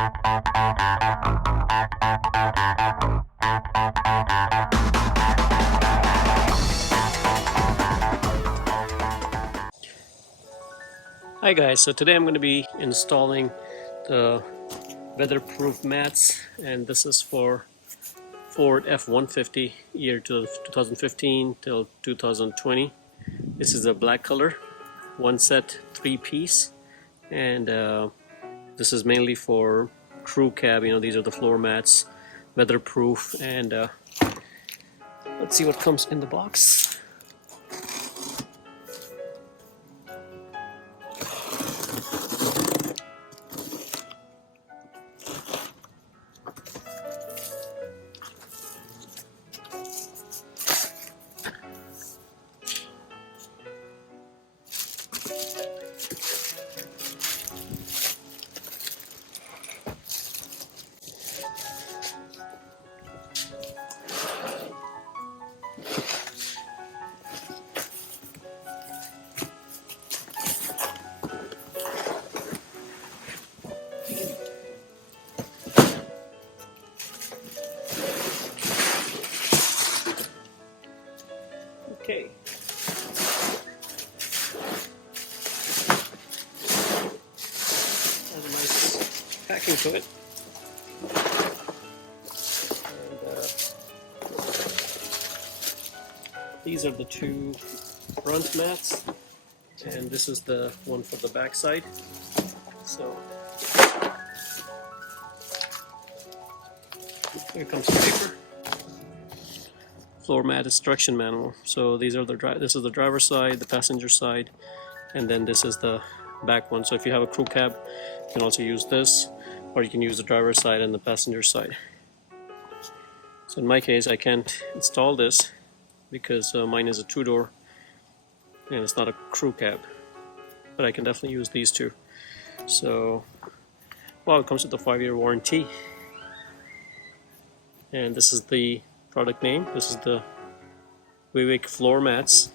Hi guys, so today I'm going to be installing the weatherproof mats, and this is for Ford F150 year 2015 till 2020. This is a black color, one set, 3-piece, and this is mainly for crew cab. These are the floor mats, weatherproof, and let's see what comes in the box. Okay. Has a nice packing to it. And these are the two front mats, and this is the one for the back side. So here comes the paper. Floor mat instruction manual. So these are this is the driver's side, the passenger side, and then this is the back one. So if you have a crew cab, you can also use this, or you can use the driver's side and the passenger side. So in my case, I can't install this because mine is a 2-door and it's not a crew cab, but I can definitely use these two. So, well, it comes with a 5-year warranty, and this is the product name. This is the VIWIK floor mats,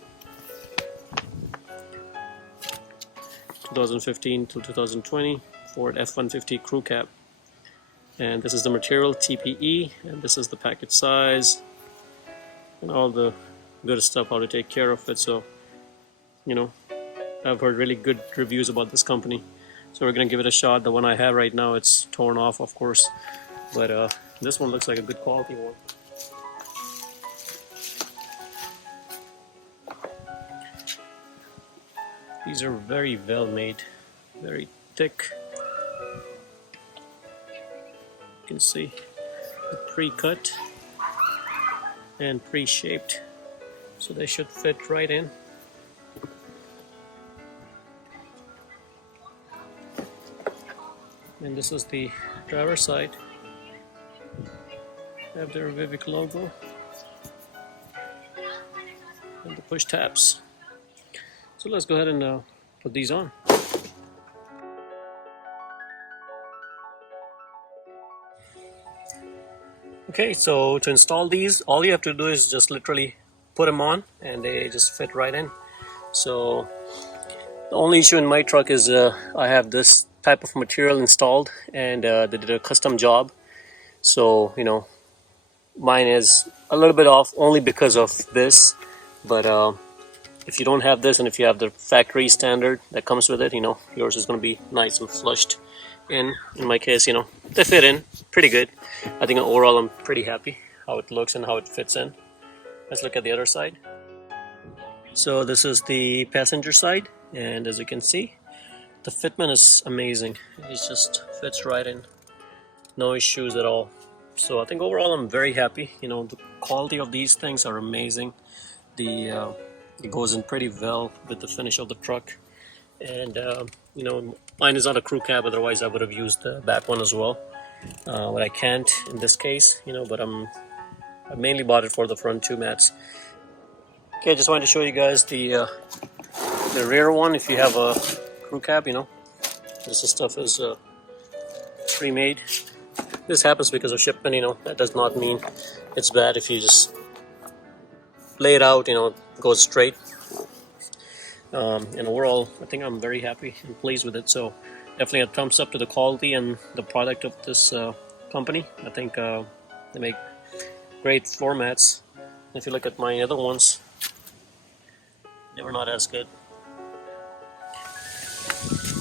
2015 to 2020 Ford F150 crew cab. And this is the material, TPE, and this is the package size and all the good stuff, how to take care of it. So, I've heard really good reviews about this company, so we're gonna give it a shot. The one I have right now, it's torn off, of course, but this one looks like a good quality one. These are very well made, very thick. You can see pre-cut and pre-shaped, so they should fit right in. And this is the driver's side. They have their VIWIK logo and the push tabs. So let's go ahead and put these on. Okay, so to install these, all you have to do is just literally put them on, and they just fit right in. So the only issue in my truck is I have this type of material installed, and they did a custom job. So mine is a little bit off only because of this, but if you don't have this, and if you have the factory standard that comes with it, yours is going to be nice and flushed in my case, they fit in pretty good. I think overall I'm pretty happy how it looks and how it fits in. Let's look at the other side. So this is the passenger side, and as you can see, the fitment is amazing. It just fits right in, no issues at all. So I think overall I'm very happy. The quality of these things are amazing. It goes in pretty well with the finish of the truck, and mine is not a crew cab, otherwise I would have used the back one as well, but I can't in this case, but I mainly bought it for the front two mats. Okay, I just wanted to show you guys the rear one. If you have a crew cab, this stuff is pre-made. This happens because of shipment. That does not mean it's bad. If you just lay it out, it goes straight. And overall, I think I'm very happy and pleased with it. So definitely a thumbs up to the quality and the product of this company. I think they make great floor mats. If you look at my other ones, they were not as good.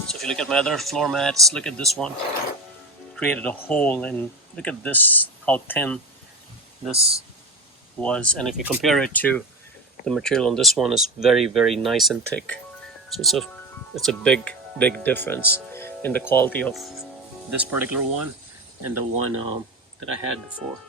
So if you look at my other floor mats, look at this one. Created a hole, and look at this, how thin this was. And if you compare it to the material on this one, is very, very nice and thick. So it's a big difference in the quality of this particular one and the one that I had before.